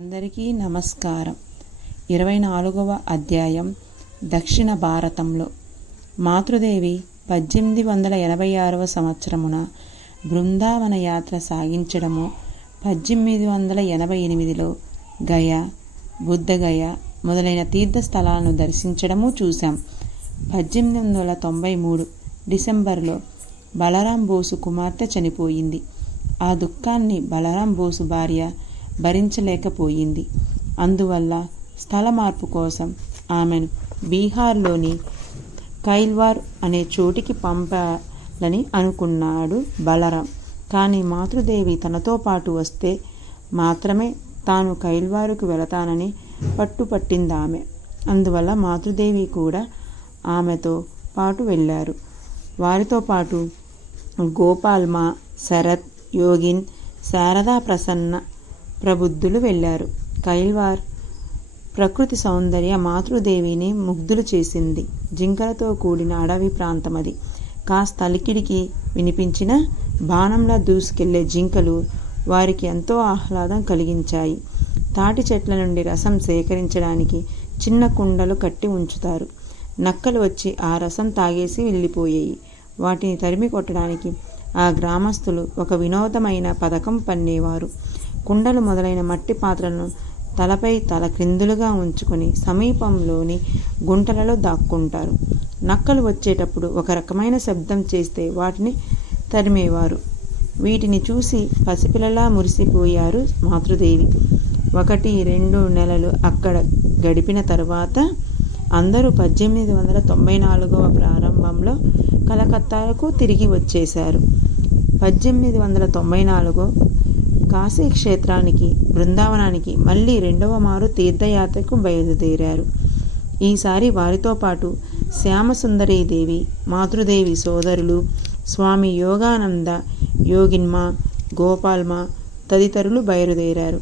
అందరికీ నమస్కారం. ఇరవై నాలుగవ అధ్యాయం దక్షిణ భారతంలో. మాతృదేవి పద్దెనిమిది వందల ఎనభై ఆరవ సంవత్సరమున బృందావన యాత్ర సాగించడము పద్దెనిమిది వందల ఎనభై ఎనిమిదిలో గయ బుద్ధగయ మొదలైన తీర్థస్థలాలను దర్శించడము చూశాం. పద్దెనిమిది వందల తొంభై మూడు డిసెంబర్లో బలరాం బోసు కుమార్తె చనిపోయింది. ఆ దుఃఖాన్ని బలరాం బోసు భార్య భరించలేకపోయింది. అందువల్ల స్థల మార్పు కోసం ఆమెను బీహార్లోని కైల్వార్ అనే చోటికి పంపాలని అనుకున్నాడు బలరాం. కానీ మాతృదేవి తనతో పాటు వస్తే మాత్రమే తాను కైల్వారుకు వెళతానని పట్టుపట్టింది ఆమె అందువల్ల మాతృదేవి కూడా ఆమెతో పాటు వెళ్ళారు. వారితో పాటు గోపాల్మ శరత్ యోగిన్ శారదా ప్రసన్న ప్రబుద్ధులు వెళ్ళారు. కైల్వార్ ప్రకృతి సౌందర్య మాతృదేవిని ముగ్ధులు చేసింది. జింకలతో కూడిన అడవి ప్రాంతం అది. కాస్త అలికిడికి వినిపించిన బాణంలా దూసుకెళ్ళే జింకలు వారికి ఎంతో ఆహ్లాదం కలిగించాయి. తాటి చెట్ల నుండి రసం సేకరించడానికి చిన్న కుండలు కట్టి ఉంచుతారు. నక్కలు వచ్చి ఆ రసం తాగేసి వెళ్ళిపోయాయి. వాటిని తరిమి కొట్టడానికి ఆ గ్రామస్తులు ఒక వినోదమైన పథకం పన్నేవారు. కుండలు మొదలైన మట్టి పాత్రలను తలపై తల క్రిందులుగా ఉంచుకొని సమీపంలోని గుంటలలో దాక్కుంటారు. నక్కలు వచ్చేటప్పుడు ఒక రకమైన శబ్దం చేస్తే వాటిని తరిమేవారు. వీటిని చూసి పసిపిల్లలా మురిసిపోయారు మాతృదేవి. ఒకటి రెండు నెలలు అక్కడ గడిపిన తరువాత అందరూ పద్దెనిమిది వందల తొంభై నాలుగవ ప్రారంభంలో కలకత్తాకు తిరిగి వచ్చేశారు. పద్దెనిమిది వందల తొంభై నాలుగు కాశీ క్షేత్రానికి బృందావనానికి మళ్ళీ రెండవ మారు తీర్థయాత్రకు బయలుదేరారు. ఈసారి వారితో పాటు శ్యామసుందరీదేవి మాతృదేవి సోదరులు స్వామి యోగానంద యోగిన్మ గోపాల్మ తదితరులు బయలుదేరారు.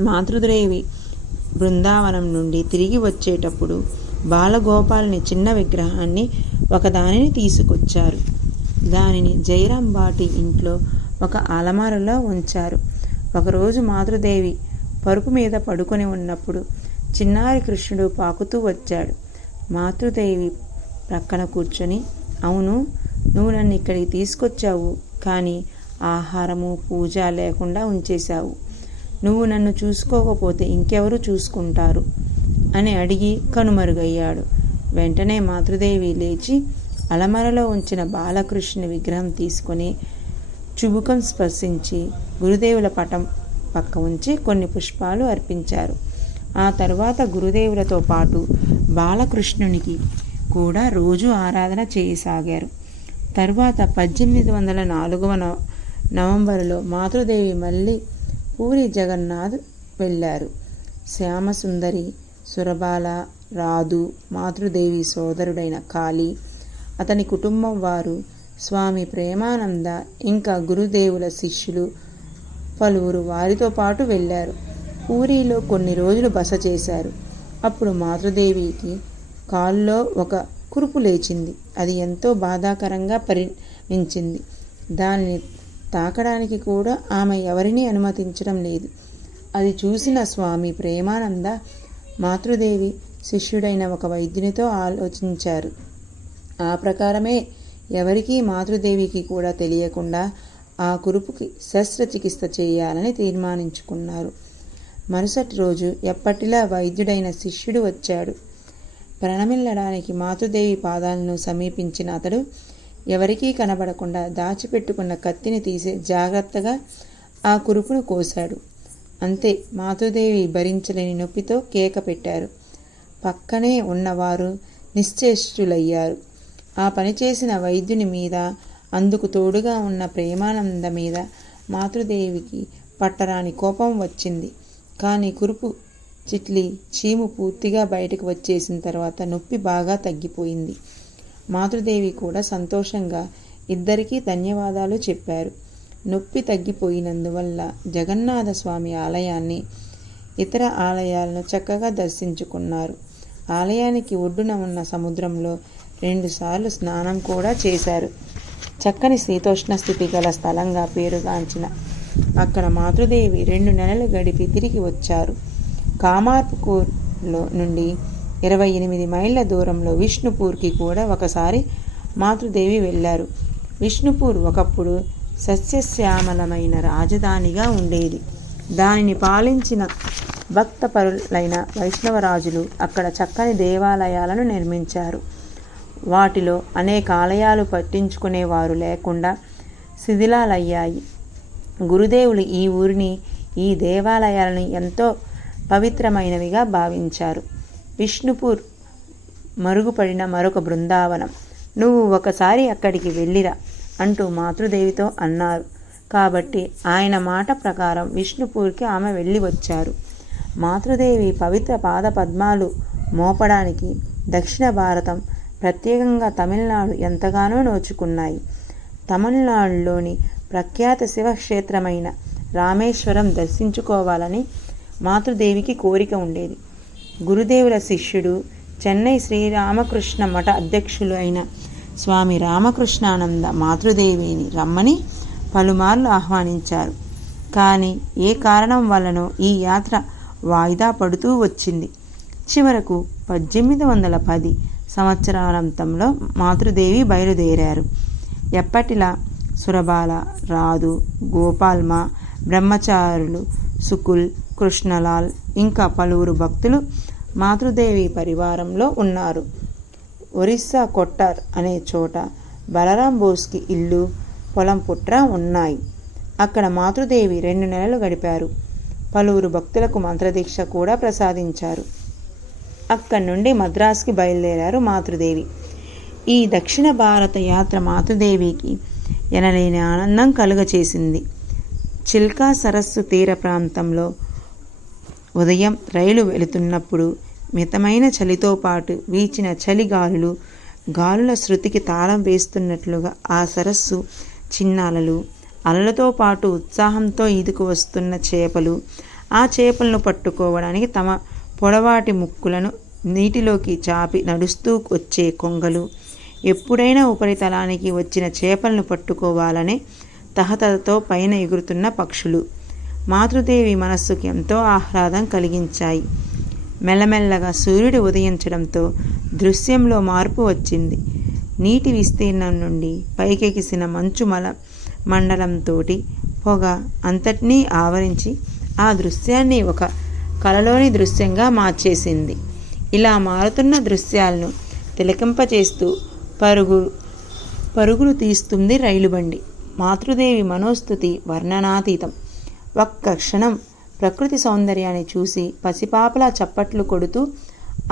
మాతృదేవి బృందావనం నుండి తిరిగి వచ్చేటప్పుడు బాలగోపాల్ని చిన్న విగ్రహాన్ని ఒకదానిని తీసుకొచ్చారు. దానిని జయరాం బాటి ఇంట్లో ఒక అలమారలో ఉంచారు. ఒకరోజు మాతృదేవి పరుపు మీద పడుకొని ఉన్నప్పుడు చిన్నారి కృష్ణుడు పాకుతూ వచ్చాడు. మాతృదేవి ప్రక్కన కూర్చొని అవును నువ్వు నన్ను ఇక్కడికి తీసుకొచ్చావు కానీ ఆహారము పూజ లేకుండా ఉంచేశావు. నువ్వు నన్ను చూసుకోకపోతే ఇంకెవరు చూసుకుంటారు? అని అడిగి కనుమరుగయ్యాడు. వెంటనే మాతృదేవి లేచి అలమరలో ఉంచిన బాలకృష్ణ విగ్రహం తీసుకొని చుబుకం స్పర్శించి గురుదేవుల పటం పక్క ఉంచి కొన్ని పుష్పాలు అర్పించారు. ఆ తర్వాత గురుదేవులతో పాటు బాలకృష్ణునికి కూడా రోజు ఆరాధన చేయసాగారు. తర్వాత పద్దెనిమిది వందల నాలుగవ నవంబరులో మాతృదేవి మళ్ళీ పూరి జగన్నాథ్ వెళ్ళారు. శ్యామసుందరి సురబాల రాధు మాతృదేవి సోదరుడైన కాళీ అతని కుటుంబం వారు స్వామి ప్రేమానంద ఇంకా గురుదేవుల శిష్యులు పలువురు వారితో పాటు వెళ్ళారు. పూరిలో కొన్ని రోజులు బస చేశారు. అప్పుడు మాతృదేవికి కాల్లో ఒక కురుపు లేచింది. అది ఎంతో బాధాకరంగా పరిణించింది దానిని తాకడానికి కూడా ఆమె ఎవరిని అనుమతించడం లేదు. అది చూసిన స్వామి ప్రేమానంద మాతృదేవి శిష్యుడైన ఒక వైద్యునితో ఆలోచించారు. ఆ ప్రకారమే ఎవరికీ మాతృదేవికి కూడా తెలియకుండా ఆ కురుపుకి శస్త్రచికిత్స చేయాలని తీర్మానించుకున్నారు. మరుసటి రోజు ఎప్పటిలా వైద్యుడైన శిష్యుడు వచ్చాడు. ప్రణమిల్లడానికి మాతృదేవి పాదాలను సమీపించిన అతడు ఎవరికీ కనబడకుండా దాచిపెట్టుకున్న కత్తిని తీసి జాగ్రత్తగా ఆ కురుపును కోశాడు. అంతే మాతృదేవి భరించలేని నొప్పితో కేక పెట్టారు. పక్కనే ఉన్నవారు నిశ్చేష్టులయ్యారు. ఆ పని చేసిన వైద్యుని మీద అందుకు తోడుగా ఉన్న ప్రేమానంద మీద మాతృదేవికి పట్టరాని కోపం వచ్చింది. కానీ కురుపు చిట్లి చీము పూర్తిగా బయటకు వచ్చేసిన తర్వాత నొప్పి బాగా తగ్గిపోయింది. మాతృదేవి కూడా సంతోషంగా ఇద్దరికీ ధన్యవాదాలు చెప్పారు. నొప్పి తగ్గిపోయినందువల్ల జగన్నాథ స్వామి ఆలయాన్ని ఇతర ఆలయాలను చక్కగా దర్శించుకున్నారు. ఆలయానికి ఒడ్డున ఉన్న సముద్రంలో రెండుసార్లు స్నానం కూడా చేశారు. చక్కని శీతోష్ణ స్థితి గల స్థలంగా పేరుగాంచిన అక్కడ మాతృదేవి రెండు నెలలు గడిపి తిరిగి వచ్చారు. కామార్పుకూర్లో నుండి ఇరవై ఎనిమిది మైళ్ళ దూరంలో విష్ణుపూర్కి కూడా ఒకసారి మాతృదేవి వెళ్ళారు. విష్ణుపూర్ ఒకప్పుడు సస్యశ్యామలమైన రాజధానిగా ఉండేది. దానిని పాలించిన భక్తపరులైన వైష్ణవరాజులు అక్కడ చక్కని దేవాలయాలను నిర్మించారు. వాటిలో అనేక ఆలయాలు పట్టించుకునేవారు లేకుండా శిథిలాలయ్యాయి. గురుదేవులు ఈ ఊరిని ఈ దేవాలయాలను ఎంతో పవిత్రమైనవిగా భావించారు. విష్ణుపూర్ మరుగుపడిన మరొక బృందావనం. నువ్వు ఒకసారి అక్కడికి వెళ్ళిరా అంటూ మాతృదేవితో అన్నారు. కాబట్టి ఆయన మాట ప్రకారం విష్ణుపూర్కి ఆమె వెళ్ళి వచ్చారు. మాతృదేవి పవిత్ర పాద పద్మాలు మోపడానికి దక్షిణ భారతం ప్రత్యేకంగా తమిళనాడు ఎంతగానో నోచుకున్నాయి. తమిళనాడులోని ప్రఖ్యాత శివక్షేత్రమైన రామేశ్వరం దర్శించుకోవాలని మాతృదేవికి కోరిక ఉండేది. గురుదేవుల శిష్యుడు చెన్నై శ్రీరామకృష్ణ మఠ అధ్యక్షులు అయిన స్వామి రామకృష్ణానంద మాతృదేవిని రమ్మని పలుమార్లు ఆహ్వానించారు. కానీ ఏ కారణం వల్లనో ఈ యాత్ర వాయిదా పడుతూ వచ్చింది. చివరకు పద్దెనిమిది వందల పది సంవత్సరాంతంలో మాతృదేవి బయలుదేరారు. ఎప్పటిలా సురబాల రాధు గోపాల్మ బ్రహ్మచారులు సుకుల్ కృష్ణలాల్ ఇంకా పలువురు భక్తులు మాతృదేవి పరివారంలో ఉన్నారు. ఒరిస్సా కొట్టార్ అనే చోట బలరాం బోస్కి ఇల్లు పొలం పుట్ర ఉన్నాయి. అక్కడ మాతృదేవి రెండు నెలలు గడిపారు. పలువురు భక్తులకు మంత్రదీక్ష కూడా ప్రసాదించారు. అక్కడి నుండి మద్రాసుకి బయలుదేరారు మాతృదేవి. ఈ దక్షిణ భారత యాత్ర మాతృదేవికి ఎనలేని ఆనందం కలుగచేసింది. చిల్కా సరస్సు తీర ప్రాంతంలో ఉదయం రైలు వెళుతున్నప్పుడు మితమైన చలితో పాటు వీచిన చలి గాలులు గాలుల శృతికి తాళం వేస్తున్నట్లుగా ఆ సరస్సు చిన్నాలలు అలలతో పాటు ఉత్సాహంతో ఈదుకు వస్తున్న చేపలు ఆ చేపలను పట్టుకోవడానికి తమ పొడవాటి ముక్కులను నీటిలోకి చాపి నడుస్తూ వచ్చే కొంగలు. ఎప్పుడైనా ఉపరితలానికి వచ్చిన చేపలను పట్టుకోవాలనే తహతతో పైన ఎగురుతున్న పక్షులు. మాతృదేవి మనస్సుకి ఎంతో ఆహ్లాదం కలిగించాయి. మెల్లమెల్లగా సూర్యుడు ఉదయించడంతో దృశ్యంలో మార్పు వచ్చింది. నీటి విస్తీర్ణం నుండి పైకెకిసిన మంచు మల మండలంతో పొగ అంతటినీ ఆవరించి ఆ దృశ్యాన్ని ఒక కలలోని దృశ్యంగా మార్చేసింది. ఇలా మారుతున్న దృశ్యాలను తిలకింపచేస్తూ పరుగు పరుగులు తీస్తుంది రైలు బండి మాతృదేవి మనోస్థుతి వర్ణనాతీతం. ఒక్క క్షణం ప్రకృతి సౌందర్యాన్ని చూసి పసిపాపలా చప్పట్లు కొడుతూ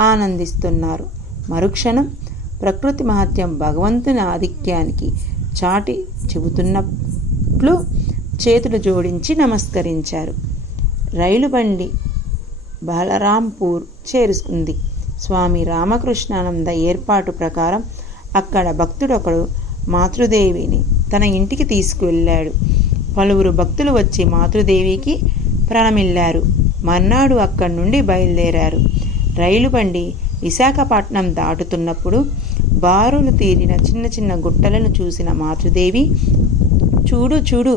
ఆనందిస్తున్నారు. మరుక్షణం ప్రకృతి మహత్యం భగవంతుని ఆధిక్యానికి చాటి చెబుతున్నట్లు చేతులు జోడించి నమస్కరించారు. రైలు బండి బలరాంపూర్ చేరుస్తుంది స్వామి రామకృష్ణానంద ఏర్పాటు ప్రకారం అక్కడ భక్తుడొకడు మాతృదేవిని తన ఇంటికి తీసుకువెళ్ళాడు. పలువురు భక్తులు వచ్చి మాతృదేవికి ప్రణమిల్లారు. మర్నాడు అక్కడి నుండి బయలుదేరారు. రైలు బండి విశాఖపట్నం దాటుతున్నప్పుడు బారులు తీరిన చిన్న చిన్న గుట్టలను చూసిన మాతృదేవి చూడు చూడు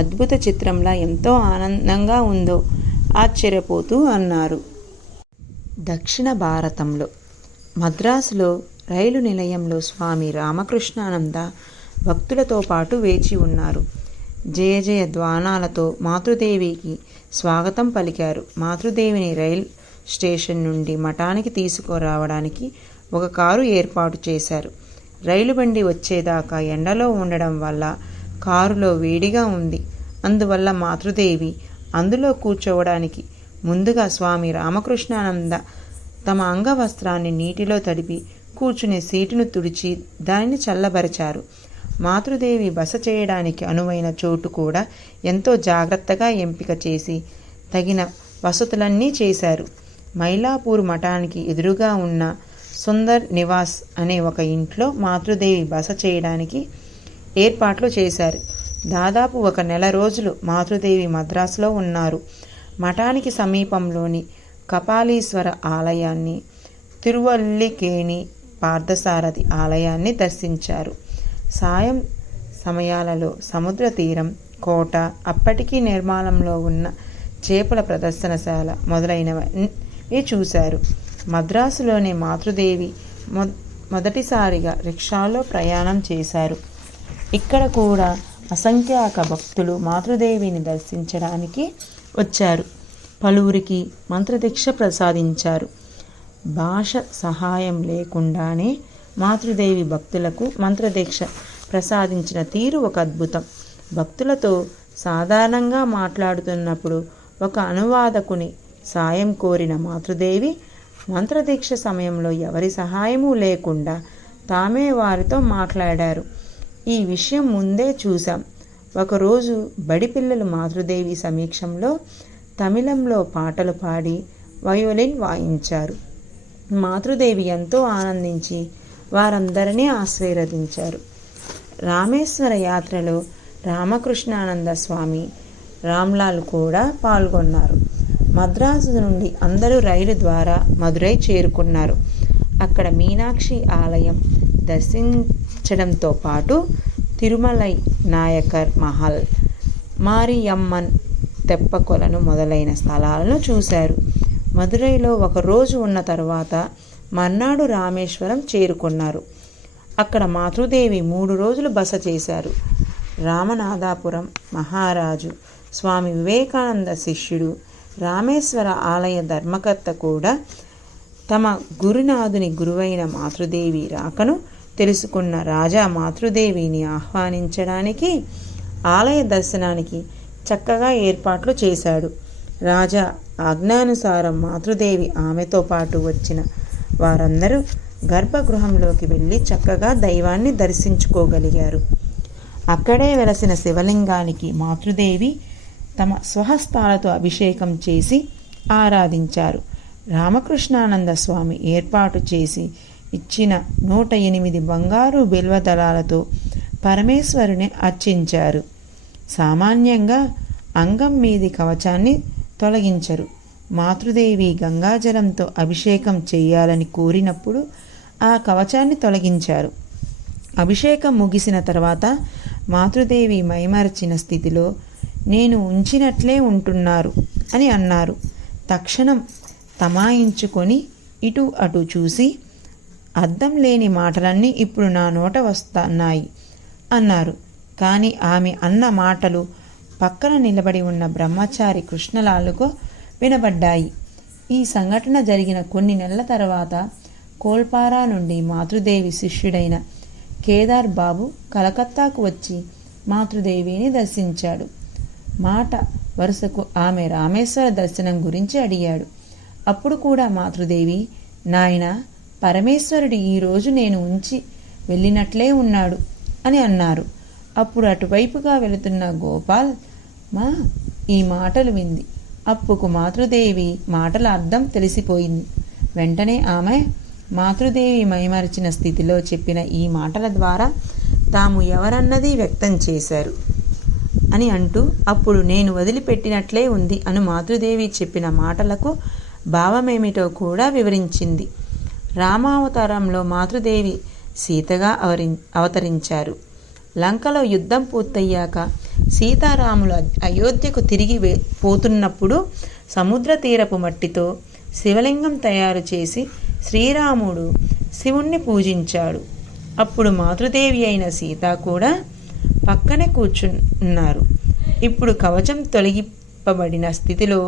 అద్భుత చిత్రంలా ఎంతో ఆనందంగా ఉందో ఆశ్చర్యపోతూ అన్నారు. దక్షిణ భారతంలో మద్రాసులో రైలు నిలయంలో స్వామి రామకృష్ణానంద భక్తులతో పాటు వేచి ఉన్నారు. జయ జయ ద్వానాలతో మాతృదేవికి స్వాగతం పలికారు. మాతృదేవిని రైల్ స్టేషన్ నుండి మఠానికి తీసుకురావడానికి ఒక కారు ఏర్పాటు చేశారు. రైలు బండి వచ్చేదాకా ఎండలో ఉండడం వల్ల కారులో వేడిగా ఉంది. అందువల్ల మాతృదేవి అందులో కూర్చోవడానికి ముందుగా స్వామి రామకృష్ణానంద తమ అంగవస్త్రాన్ని నీటిలో తడిపి కూర్చునే సీటును తుడిచి దానిని చల్లబరిచారు. మాతృదేవి బస చేయడానికి అనువైన చోటు కూడా ఎంతో జాగ్రత్తగా ఎంపిక చేసి తగిన వసతులన్నీ చేశారు. మైలాపూర్ మఠానికి ఎదురుగా ఉన్న సుందర్ నివాస్ అనే ఒక ఇంట్లో మాతృదేవి బస చేయడానికి ఏర్పాట్లు చేశారు. దాదాపు ఒక నెల రోజులు మాతృదేవి మద్రాసులో ఉన్నారు. మఠానికి సమీపంలోని కపాలీశ్వర ఆలయాన్ని తిరువల్లికేణి పార్థసారథి ఆలయాన్ని దర్శించారు. సాయం సమయాలలో సముద్ర తీరం కోట అప్పటికీ నిర్మాణంలో ఉన్న చేపల ప్రదర్శనశాల మొదలైనవి చూశారు. మద్రాసులోని మాతృదేవి మొ మొదటిసారిగా రిక్షాలో ప్రయాణం చేశారు. ఇక్కడ కూడా అసంఖ్యాక భక్తులు మాతృదేవిని దర్శించడానికి వచ్చారు. పలువురికి మంత్రదీక్ష ప్రసాదించారు. భాష సహాయం లేకుండానే మాతృదేవి భక్తులకు మంత్రదీక్ష ప్రసాదించిన తీరు ఒక అద్భుతం. భక్తులతో సాధారణంగా మాట్లాడుతున్నప్పుడు ఒక అనువాదకుని సాయం కోరిన మాతృదేవి మంత్రదీక్ష సమయంలో ఎవరి సహాయము లేకుండా తామే వారితో మాట్లాడారు. ఈ విషయం ముందే చూశాం. ఒకరోజు బడి పిల్లలు మాతృదేవి సమీక్షంలో తమిళంలో పాటలు పాడి వయోలిన్ వాయించారు. మాతృదేవి ఎంతో ఆనందించి వారందరినీ ఆశీర్వదించారు. రామేశ్వర యాత్రలో రామకృష్ణానంద స్వామి రామ్లాల్ కూడా పాల్గొన్నారు. మద్రాసు నుండి అందరూ రైలు ద్వారా మదురై చేరుకున్నారు. అక్కడ మీనాక్షి ఆలయం మార్చడంతో పాటు తిరుమలై నాయకర్ మహల్ మారియమ్మన్ తెప్పకొలను మొదలైన స్థలాలను చూశారు. మదురైలో ఒక రోజు ఉన్న తర్వాత మర్నాడు రామేశ్వరం చేరుకున్నారు. అక్కడ మాతృదేవి మూడు రోజులు బస చేశారు. రామనాథాపురం మహారాజు స్వామి వివేకానంద శిష్యుడు రామేశ్వర ఆలయ ధర్మకర్త కూడా తమ గురునాథుని గురువైన మాతృదేవి రాకను తెలుసుకున్న రాజా మాతృదేవిని ఆహ్వానించడానికి ఆలయ దర్శనానికి చక్కగా ఏర్పాట్లు చేశాడు. రాజా ఆజ్ఞానుసారం మాతృదేవి ఆమెతో పాటు వచ్చిన వారందరూ గర్భగృహంలోకి వెళ్ళి చక్కగా దైవాన్ని దర్శించుకోగలిగారు. అక్కడే వెలసిన శివలింగానికి మాతృదేవి తమ స్వహస్తాలతో అభిషేకం చేసి ఆరాధించారు. రామకృష్ణానంద స్వామి ఏర్పాటు చేసి ఇచ్చిన నూట ఎనిమిది బంగారు బిల్వదళాలతో పరమేశ్వరుని అర్చించారు. సామాన్యంగా అంగం మీది కవచాన్ని తొలగించరు. మాతృదేవి గంగాజలంతో అభిషేకం చేయాలని కోరినప్పుడు ఆ కవచాన్ని తొలగించారు. అభిషేకం ముగిసిన తర్వాత మాతృదేవి మైమరచిన స్థితిలో నేను ఉంచినట్లే ఉంటున్నారు అని అన్నారు. తక్షణం తమాయించుకొని ఇటు అటు చూసి అర్థం లేని మాటలన్నీ ఇప్పుడు నా నోట వస్తున్నాయి అన్నారు. కానీ ఆమె అన్న మాటలు పక్కన నిలబడి ఉన్న బ్రహ్మచారి కృష్ణలాలుకు వినబడ్డాయి. ఈ సంఘటన జరిగిన కొన్ని నెలల తర్వాత కోల్పారా నుండి మాతృదేవి శిష్యుడైన కేదార్ బాబు కలకత్తాకు వచ్చి మాతృదేవిని దర్శించాడు. మాట వరుసకు ఆమె రామేశ్వర దర్శనం గురించి అడిగాడు. అప్పుడు కూడా మాతృదేవి నాయన పరమేశ్వరుడు ఈరోజు నేను ఉంచి వెళ్ళినట్లే ఉన్నాడు అని అన్నారు. అప్పుడు అటువైపుగా వెళుతున్న గోపాల్ మా ఈ మాటలు వింది. అప్పుకు మాతృదేవి మాటల అర్థం తెలిసిపోయింది. వెంటనే ఆమె మాతృదేవి మైమరిచిన స్థితిలో చెప్పిన ఈ మాటల ద్వారా తాము ఎవరన్నది వ్యక్తం చేశారు అని అంటూ అప్పుడు నేను వదిలిపెట్టినట్లే ఉంది అని మాతృదేవి చెప్పిన మాటలకు భావమేమిటో కూడా వివరించింది. రామావతారంలో మాతృదేవి సీతగా అవరి అవతరించారు. లంకలో యుద్ధం పూర్తయ్యాక సీతారాములు అయోధ్యకు తిరిగి పోతున్నప్పుడు సముద్ర తీరపు మట్టితో శివలింగం తయారు చేసి శ్రీరాముడు శివుణ్ణి పూజించాడు. అప్పుడు మాతృదేవి అయిన సీత కూడా పక్కనే కూర్చున్నారు. ఇప్పుడు కవచం తొలగిపబడిన స్థితిలో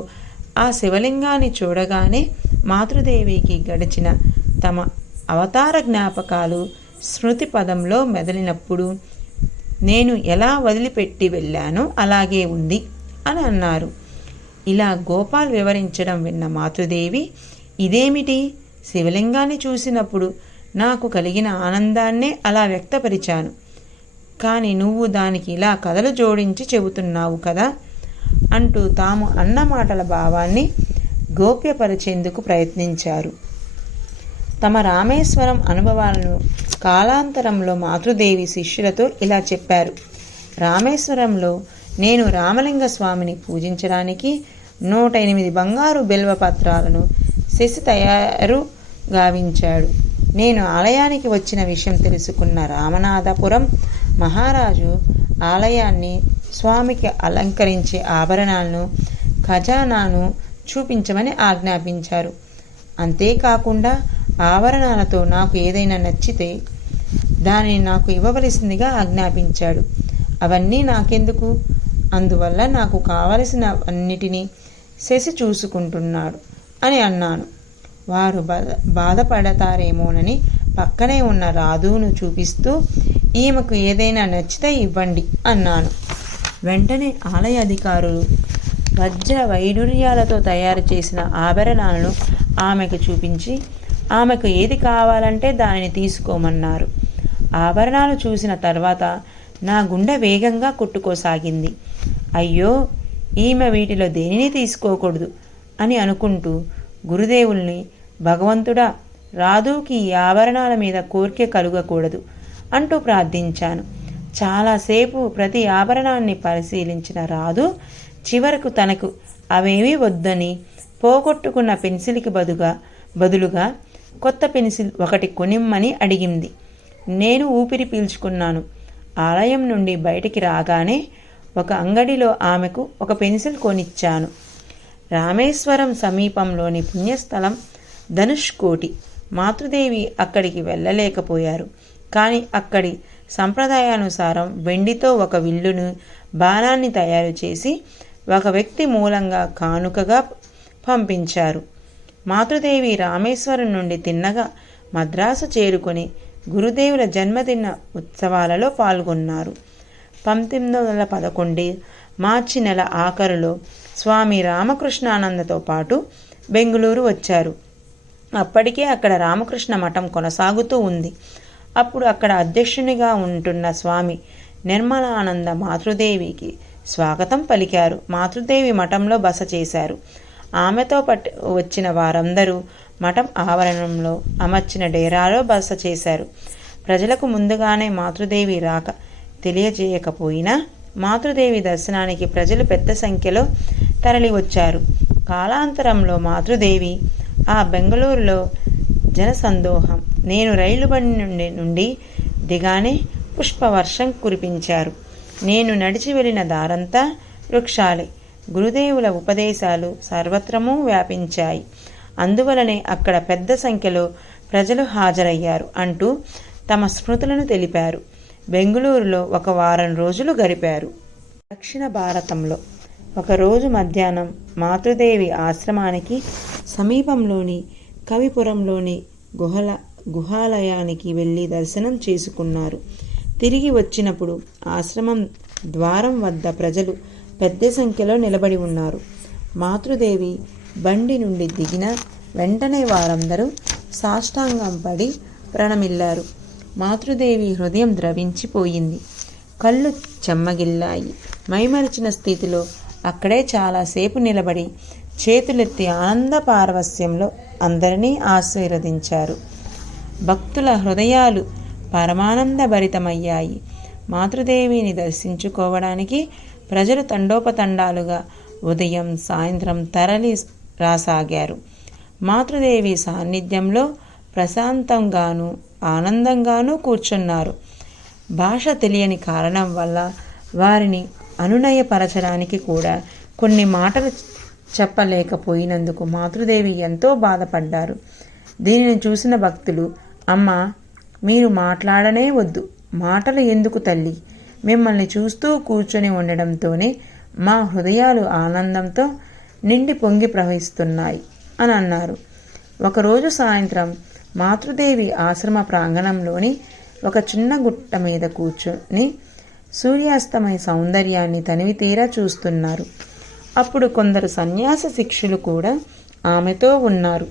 ఆ శివలింగాన్ని చూడగానే మాతృదేవికి గడిచిన తమ అవతార జ్ఞాపకాలు స్మృతి పదంలో మెదలినప్పుడు నేను ఎలా వదిలిపెట్టి వెళ్ళానో అలాగే ఉంది అని అన్నారు. ఇలా గోపాల్ వివరించడం విన్న మాతృదేవి ఇదేమిటి? శివలింగాన్ని చూసినప్పుడు నాకు కలిగిన ఆనందాన్నే అలా వ్యక్తపరిచాను. కానీ నువ్వు దానికి ఇలా కథలు జోడించి చెబుతున్నావు కదా అంటూ తాము అన్న మాటల భావాన్ని గోప్యపరిచేందుకు ప్రయత్నించారు. తమ రామేశ్వరం అనుభవాలను కాలాంతరంలో మాతృదేవి శిష్యులతో ఇలా చెప్పారు. రామేశ్వరంలో నేను రామలింగ స్వామిని పూజించడానికి నూట ఎనిమిది బంగారు బిల్వ పత్రాలను శశి తయారు గావించాడు. నేను ఆలయానికి వచ్చిన విషయం తెలుసుకున్న రామనాథపురం మహారాజు ఆలయాన్ని స్వామికి అలంకరించే ఆభరణాలను ఖజానాను చూపించమని ఆజ్ఞాపించారు. అంతేకాకుండా ఆభరణాలతో నాకు ఏదైనా నచ్చితే దానిని నాకు ఇవ్వవలసిందిగా ఆజ్ఞాపించాడు. అవన్నీ నాకెందుకు? అందువల్ల నాకు కావలసిన అన్నిటినీ శశి చూసుకుంటున్నాడు అని అన్నాను. వారు బాధపడతారేమోనని పక్కనే ఉన్న రాధువును చూపిస్తూ ఈమెకు ఏదైనా నచ్చితే ఇవ్వండి అన్నాను. వెంటనే ఆలయ అధికారులు వజ్ర వైడూర్యాలతో తయారు చేసిన ఆభరణాలను ఆమెకు చూపించి ఆమెకు ఏది కావాలంటే దానిని తీసుకోమన్నారు. ఆభరణాలు చూసిన తర్వాత నా గుండె వేగంగా కొట్టుకోసాగింది. అయ్యో ఈమె వీటిలో దేనిని తీసుకోకూడదు అని అనుకుంటూ గురుదేవుల్ని భగవంతుడా రాధుకి ఈ ఆభరణాల మీద కోరిక కలుగకూడదు అంటూ ప్రార్థించాను. చాలాసేపు ప్రతి ఆభరణాన్ని పరిశీలించిన రాధు చివరకు తనకు అవేమీ వద్దని పోగొట్టుకున్న పెన్సిల్కి బదుగా బదులుగా కొత్త పెన్సిల్ ఒకటి కొనిమ్మని అడిగింది. నేను ఊపిరి పీల్చుకున్నాను. ఆలయం నుండి బయటికి రాగానే ఒక అంగడిలో ఆమెకు ఒక పెన్సిల్ కొనిచ్చాను. రామేశ్వరం సమీపంలోని పుణ్యస్థలం ధనుష్కోటి మాతృదేవి అక్కడికి వెళ్ళలేకపోయారు. కానీ అక్కడి సంప్రదాయానుసారం వెండితో ఒక విల్లును బాణాన్ని తయారు చేసి ఒక వ్యక్తి మూలంగా కానుకగా పంపించారు. మాతృదేవి రామేశ్వరం నుండి తిన్నగా మద్రాసు చేరుకొని గురుదేవుల జన్మదిన ఉత్సవాలలో పాల్గొన్నారు. పంతొమ్మిది వందల పదకొండు మార్చి నెల ఆఖరులో స్వామి రామకృష్ణానందతో పాటు బెంగళూరు వచ్చారు. అప్పటికే అక్కడ రామకృష్ణ మఠం కొనసాగుతూ ఉంది. అప్పుడు అక్కడ అధ్యక్షునిగా ఉంటున్న స్వామి నిర్మలానంద మాతృదేవికి స్వాగతం పలికారు. మాతృదేవి మఠంలో బస చేశారు. ఆమెతో పట్టి వచ్చిన వారందరూ మఠం ఆవరణంలో అమర్చిన డేరాలో బస చేశారు. ప్రజలకు ముందుగానే మాతృదేవి రాక తెలియజేయకపోయినా మాతృదేవి దర్శనానికి ప్రజలు పెద్ద సంఖ్యలో తరలి వచ్చారు. కాలాంతరంలో మాతృదేవి ఆ బెంగళూరులో జనసందోహం. నేను రైలు బండి నుండి నుండి దిగానే పుష్పవర్షం కురిపించారు. నేను నడిచి వెళ్ళిన దారంతా వృక్షాలే. గురుదేవుల ఉపదేశాలు సర్వత్రమూ వ్యాపించాయి. అందువలనే అక్కడ పెద్ద సంఖ్యలో ప్రజలు హాజరయ్యారు అంటూ తమ స్మృతులను తెలిపారు. బెంగుళూరులో ఒక వారం రోజులు గడిపారు. దక్షిణ భారతంలో ఒకరోజు మధ్యాహ్నం మాతృదేవి ఆశ్రమానికి సమీపంలోని కవిపురంలోని గుహల గుహాలయానికి వెళ్ళి దర్శనం చేసుకున్నారు. తిరిగి వచ్చినప్పుడు ఆశ్రమం ద్వారం వద్ద ప్రజలు పెద్ద సంఖ్యలో నిలబడి ఉన్నారు. మాతృదేవి బండి నుండి దిగిన వెంటనే వారందరూ సాష్టాంగం పడి ప్రణమిల్లారు. మాతృదేవి హృదయం ద్రవించిపోయింది. కళ్ళు చెమ్మగిల్లాయి. మైమరిచిన స్థితిలో అక్కడే చాలాసేపు నిలబడి చేతులెత్తి ఆనంద పారవస్యంలో అందరినీ ఆశీర్వదించారు. భక్తుల హృదయాలు పరమానందభరితమయ్యాయి. మాతృదేవిని దర్శించుకోవడానికి ప్రజలు తండోపతండాలుగా ఉదయం సాయంత్రం తరలి రాసాగారు. మాతృదేవి సాన్నిధ్యంలో ప్రశాంతంగాను ఆనందంగానూ కూర్చున్నారు. భాష తెలియని కారణం వల్ల వారిని అనునయపరచడానికి కూడా కొన్ని మాటలు చెప్పలేకపోయినందుకు మాతృదేవి ఎంతో బాధపడ్డారు. దీనిని చూసిన భక్తులు అమ్మ మీరు మాట్లాడనే వద్దు. మాటలు ఎందుకు తల్లి? మిమ్మల్ని చూస్తూ కూర్చొని ఉండడంతోనే మా హృదయాలు ఆనందంతో నిండి పొంగి ప్రవహిస్తున్నాయి అని అన్నారు. ఒకరోజు సాయంత్రం మాతృదేవి ఆశ్రమ ప్రాంగణంలోని ఒక చిన్న గుట్ట మీద కూర్చొని సూర్యాస్తమయ సౌందర్యాన్ని తనివి తీరా చూస్తున్నారు. అప్పుడు కొందరు సన్యాస శిక్షులు కూడా ఆమెతో ఉన్నారు.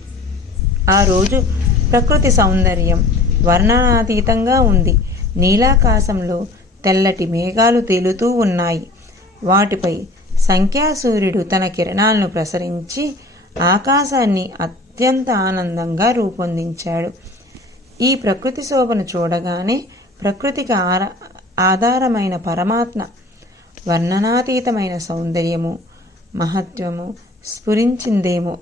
ఆ రోజు ప్రకృతి సౌందర్యం వర్ణనాతీతంగా ఉంది. నీలాకాశంలో తెల్లటి మేఘాలు తేలుతూ ఉన్నాయి. వాటిపై సంఖ్యాసూర్యుడు తన కిరణాలను ప్రసరించి ఆకాశాన్ని అత్యంత ఆనందంగా రూపొందించాడు. ఈ ప్రకృతి శోభను చూడగానే ప్రకృతికి ఆధారమైన పరమాత్మ వర్ణనాతీతమైన సౌందర్యము మహత్వము స్ఫురించిందేమో.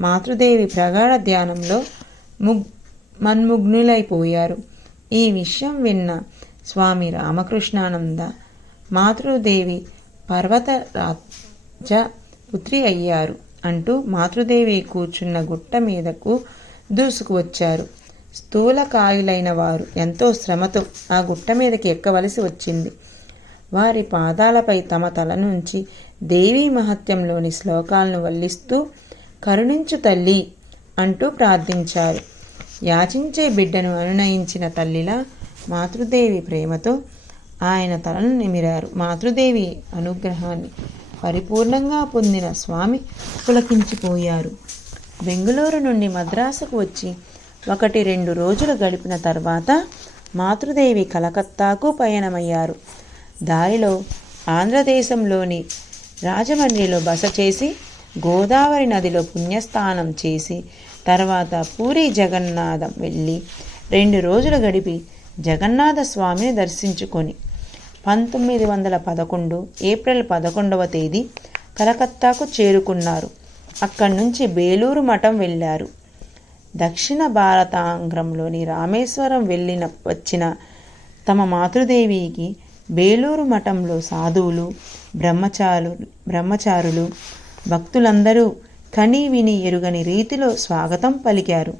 మాతృదేవి ప్రగాఢ ధ్యానంలో ముగ్ మన్ముగ్నులైపోయారు. ఈ విషయం విన్న స్వామి రామకృష్ణానంద మాతృదేవి పర్వతరాజ పుత్రి అయ్యారు అంటూ మాతృదేవి కూర్చున్న గుట్ట మీదకు దూసుకువచ్చారు స్థూలకాయులైన వారు ఎంతో శ్రమతో ఆ గుట్ట మీదకి ఎక్కవలసి వచ్చింది. వారి పాదాలపై తమ తల నుంచి దేవీ మహత్యంలోని శ్లోకాలను వల్లిస్తూ కరుణించు తల్లి అంటూ ప్రార్థించారు. యాచించే బిడ్డను అనునయించిన తల్లిలా మాతృదేవి ప్రేమతో ఆయన తలను నిమిరారు. మాతృదేవి అనుగ్రహాన్ని పరిపూర్ణంగా పొందిన స్వామి పులకించిపోయారు. బెంగుళూరు నుండి మద్రాసుకు వచ్చి ఒకటి రెండు రోజులు గడిపిన తర్వాత మాతృదేవి కలకత్తాకు పయనమయ్యారు. దారిలో ఆంధ్రదేశంలోని రాజమండ్రిలో బస చేసి గోదావరి నదిలో పుణ్యస్నానం చేసి తర్వాత పూరి జగన్నాథం వెళ్ళి రెండు రోజులు గడిపి జగన్నాథ స్వామిని దర్శించుకొని పంతొమ్మిది వందల పదకొండు ఏప్రిల్ పదకొండవ తేదీ కలకత్తాకు చేరుకున్నారు. అక్కడి నుంచి బేలూరు మఠం వెళ్ళారు. దక్షిణ భారతాంగ్రంలోని రామేశ్వరం వెళ్ళిన వచ్చిన తమ మాతృదేవికి బేలూరు మఠంలో సాధువులు బ్రహ్మచారు బ్రహ్మచారులు భక్తులందరూ కని విని ఎరుగని రీతిలో స్వాగతం పలికారు.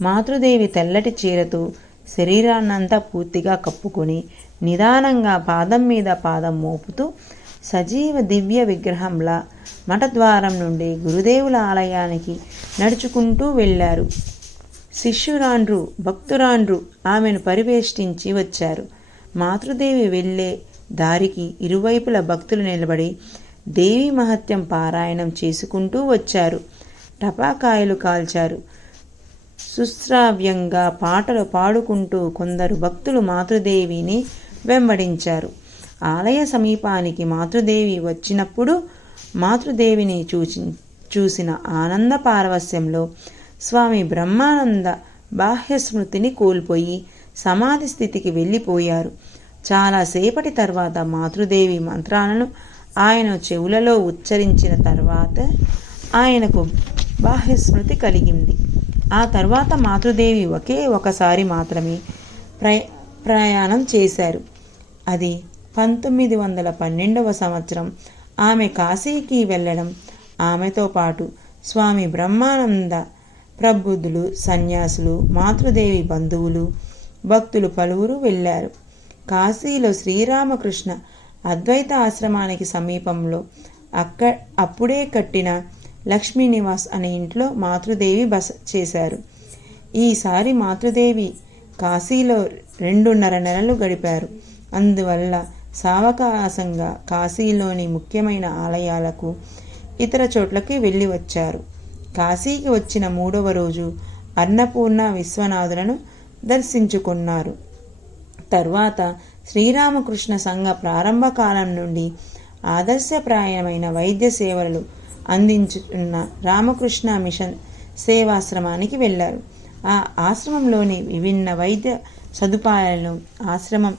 మాతృదేవి తెల్లటి చీరతో శరీరాన్నంతా పూర్తిగా కప్పుకొని నిదానంగా పాదం మీద పాదం మోపుతూ సజీవ దివ్య విగ్రహంలా మఠద్వారం నుండి గురుదేవుల ఆలయానికి నడుచుకుంటూ వెళ్ళారు. శిష్యురాండ్రు భక్తురాండ్రు ఆమెను పరివేష్టించి వచ్చారు. మాతృదేవి వెళ్ళే దారికి ఇరువైపుల భక్తులు నిలబడి దేవి మహత్యం పారాయణం చేసుకుంటూ వచ్చారు. టపాకాయలు కాల్చారు. సుశ్రావ్యంగా పాటలు పాడుకుంటూ కొందరు భక్తులు మాతృదేవిని వెంబడించారు. ఆలయ సమీపానికి మాతృదేవి వచ్చినప్పుడు మాతృదేవిని చూచి చూసిన ఆనంద పారవస్యంలో స్వామి బ్రహ్మానంద బాహ్య స్మృతిని కోల్పోయి సమాధి స్థితికి వెళ్ళిపోయారు. చాలాసేపటి తర్వాత మాతృదేవి మంత్రాలను ఆయన చెవులలో ఉచ్చరించిన తర్వాత ఆయనకు బాహ్యస్మృతి కలిగింది. ఆ తర్వాత మాతృదేవి ఒకే ఒకసారి మాత్రమే ప్రయ ప్రయాణం చేశారు. అది పంతొమ్మిది వందల పన్నెండవ సంవత్సరం. ఆమె కాశీకి వెళ్ళడం ఆమెతో పాటు స్వామి బ్రహ్మానంద ప్రబుద్ధులు సన్యాసులు మాతృదేవి బంధువులు భక్తులు పలువురు వెళ్ళారు. కాశీలో శ్రీరామకృష్ణ అద్వైత ఆశ్రమానికి సమీపంలో అక్క అప్పుడే కట్టిన లక్ష్మీ నివాస్ అనే ఇంట్లో మాతృదేవి బస చేశారు. ఈసారి మాతృదేవి కాశీలో రెండున్నర నెలలు గడిపారు. అందువల్ల సావకాశంగా కాశీలోని ముఖ్యమైన ఆలయాలకు ఇతర చోట్లకి వెళ్ళి వచ్చారు. కాశీకి వచ్చిన మూడవ రోజు అన్నపూర్ణ విశ్వనాథులను దర్శించుకున్నారు. తర్వాత శ్రీరామకృష్ణ సంఘ ప్రారంభ కాలం నుండి ఆదర్శప్రాయమైన వైద్య సేవలు అందించుతున్న రామకృష్ణ మిషన్ సేవాశ్రమానికి వెళ్ళారు. ఆ ఆశ్రమంలోని విభిన్న వైద్య సదుపాయాలను ఆశ్రమం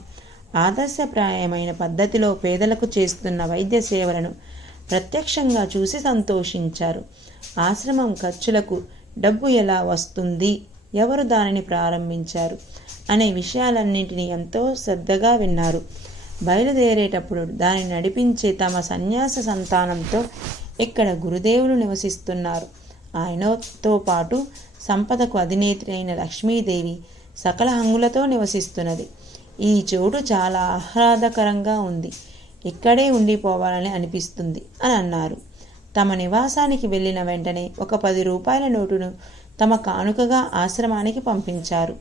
ఆదర్శప్రాయమైన పద్ధతిలో పేదలకు చేస్తున్న వైద్య సేవలను ప్రత్యక్షంగా చూసి సంతోషించారు. ఆశ్రమం ఖర్చులకు డబ్బు ఎలా వస్తుంది? ఎవరు దానిని ప్రారంభించారు? అనే విషయాలన్నింటినీ ఎంతో శ్రద్ధగా విన్నారు. బయలుదేరేటప్పుడు దానిని నడిపించే తమ సన్యాస సంతానంతో ఇక్కడ గురుదేవులు నివసిస్తున్నారు. ఆయనతో పాటు సంపదకు అధినేత్రి అయిన లక్ష్మీదేవి సకల హంగులతో నివసిస్తున్నది. ఈ చోటు చాలా ఆహ్లాదకరంగా ఉంది. ఇక్కడే ఉండిపోవాలని అనిపిస్తుంది అని అన్నారు. తమ నివాసానికి వెళ్ళిన వెంటనే ఒక పది రూపాయల నోటును తమ కానుకగా ఆశ్రమానికి పంపించారు.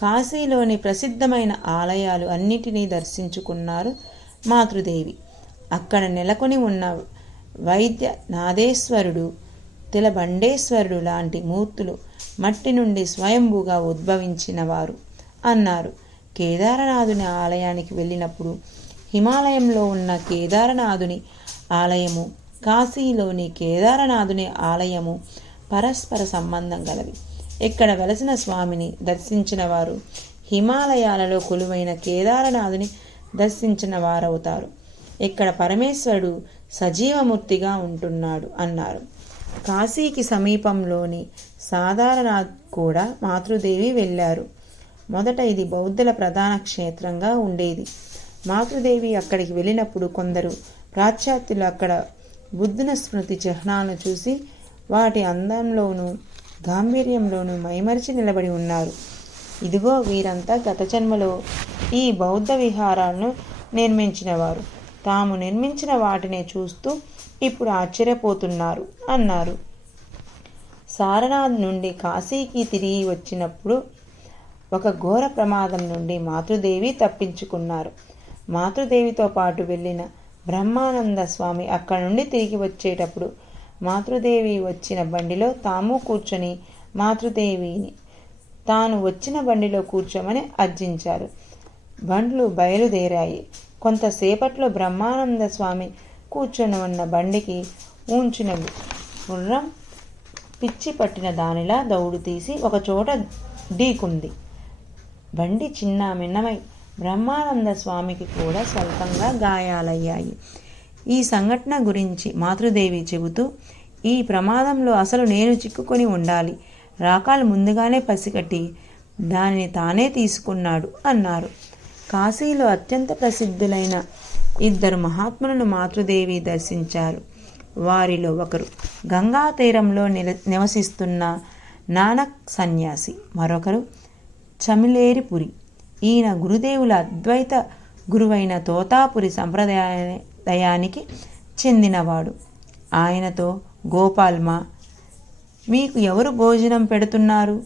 కాశీలోని ప్రసిద్ధమైన ఆలయాలు అన్నిటినీ దర్శించుకున్నారు మాతృదేవి. అక్కడ నెలకొని ఉన్న వైద్య నాదేశ్వరుడు తిలబండేశ్వరుడు లాంటి మూర్తులు మట్టి నుండి స్వయంభూగా ఉద్భవించిన వారు అన్నారు. కేదారనాథుని ఆలయానికి వెళ్ళినప్పుడు హిమాలయంలో ఉన్న కేదారనాథుని ఆలయము కాశీలోని కేదారనాథుని ఆలయము పరస్పర సంబంధం గలవి. ఇక్కడ వెలసిన స్వామిని దర్శించిన వారు హిమాలయాలలో కొలువైన కేదారనాథుని దర్శించిన వారవుతారు. ఇక్కడ పరమేశ్వరుడు సజీవమూర్తిగా ఉంటున్నాడు అన్నారు. కాశీకి సమీపంలోని సాధారణనాథ్ కూడా మాతృదేవి వెళ్ళారు. మొదట ఇది బౌద్ధుల ప్రధాన క్షేత్రంగా ఉండేది. మాతృదేవి అక్కడికి వెళ్ళినప్పుడు కొందరు పాశ్చాత్యులు అక్కడ బుద్ధున స్మృతి చిహ్నాలను చూసి వాటి అందంలోనూ గాంభీర్యంలోనూ మైమరిచి నిలబడి ఉన్నారు. ఇదిగో వీరంతా గత జన్మలో ఈ బౌద్ధ విహారాలను నిర్మించినవారు. తాము నిర్మించిన వాటినే చూస్తూ ఇప్పుడు ఆశ్చర్యపోతున్నారు అన్నారు. సారనాథ్ నుండి కాశీకి తిరిగి వచ్చినప్పుడు ఒక ఘోర ప్రమాదం నుండి మాతృదేవి తప్పించుకున్నారు. మాతృదేవితో పాటు వెళ్ళిన బ్రహ్మానంద స్వామి అక్కడ నుండి తిరిగి వచ్చేటప్పుడు మాతృదేవి వచ్చిన బండిలో తాము కూర్చొని మాతృదేవిని తాను వచ్చిన బండిలో కూర్చోమని అర్జించారు. బండ్లు బయలుదేరాయి. కొంతసేపట్లో బ్రహ్మానంద స్వామి కూర్చొని ఉన్న బండికి ఊంచిన గుర్రం పిచ్చి పట్టిన దానిలా దౌడు తీసి ఒకచోట ఢీకుంది. బండి చిన్న మిన్నమై బ్రహ్మానంద స్వామికి కూడా స్వల్పంగా గాయాలయ్యాయి. ఈ సంఘటన గురించి మాతృదేవి చెబుతూ ఈ ప్రమాదంలో అసలు నేను చిక్కుకొని ఉండాలి. రాకాలు ముందుగానే పసిగట్టి దానిని తానే తీసుకున్నాడు అన్నారు. కాశీలో అత్యంత ప్రసిద్ధులైన ఇద్దరు మహాత్ములను మాతృదేవి దర్శించారు. వారిలో ఒకరు గంగా తీరంలో నిల నివసిస్తున్న నానక్ సన్యాసి మరొకరు చమిలేరిపురి. ఈయన గురుదేవుల అద్వైత గురువైన తోతాపురి సంప్రదాయానికి చెందినవాడు. ఆయనతో గోపాల్మ మీకు ఎవరు భోజనం పెడుతున్నారు?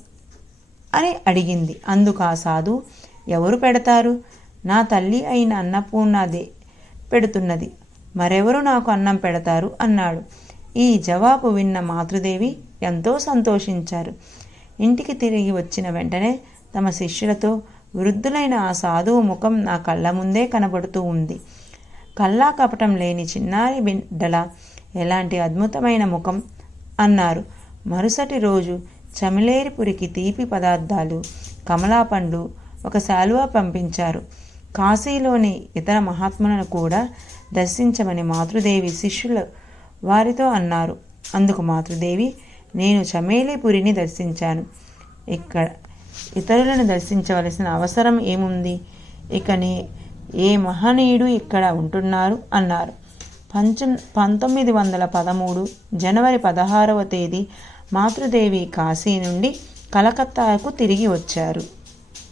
అని అడిగింది. అందుకు ఆ సాధు ఎవరు పెడతారు? నా తల్లి అయిన అన్నపూర్ణదే పెడుతున్నది. మరెవరు నాకు అన్నం పెడతారు? అన్నాడు. ఈ జవాబు విన్న మాతృదేవి ఎంతో సంతోషించారు. ఇంటికి తిరిగి వచ్చిన వెంటనే తమ శిష్యులతో వృద్ధులైన ఆ సాధువు ముఖం నా కళ్ళ ముందే కనబడుతూ ఉంది. కల్లా కపటం లేని చిన్నారి బిడ్డల ఎలాంటి అద్భుతమైన ముఖం అన్నారు. మరుసటి రోజు చమిలేరిపురికి తీపి పదార్థాలు కమలాపండ్లు పండ్లు ఒక శాలువా పంపించారు. కాశీలోని ఇతర మహాత్ములను కూడా దర్శించమని మాతృదేవి శిష్యులు వారితో అన్నారు. అందుకు మాతృదేవి నేను చమేలిపురిని దర్శించాను. ఇక్కడ ఇతరులను దర్శించవలసిన అవసరం ఏముంది? ఇకనే ఏ మహనీయుడు ఇక్కడ ఉంటున్నారు? అన్నారు. పంచ పంతొమ్మిది వందల పదమూడు జనవరి పదహారవ తేదీ మాతృదేవి కాశీ నుండి కలకత్తాకు తిరిగి వచ్చారు.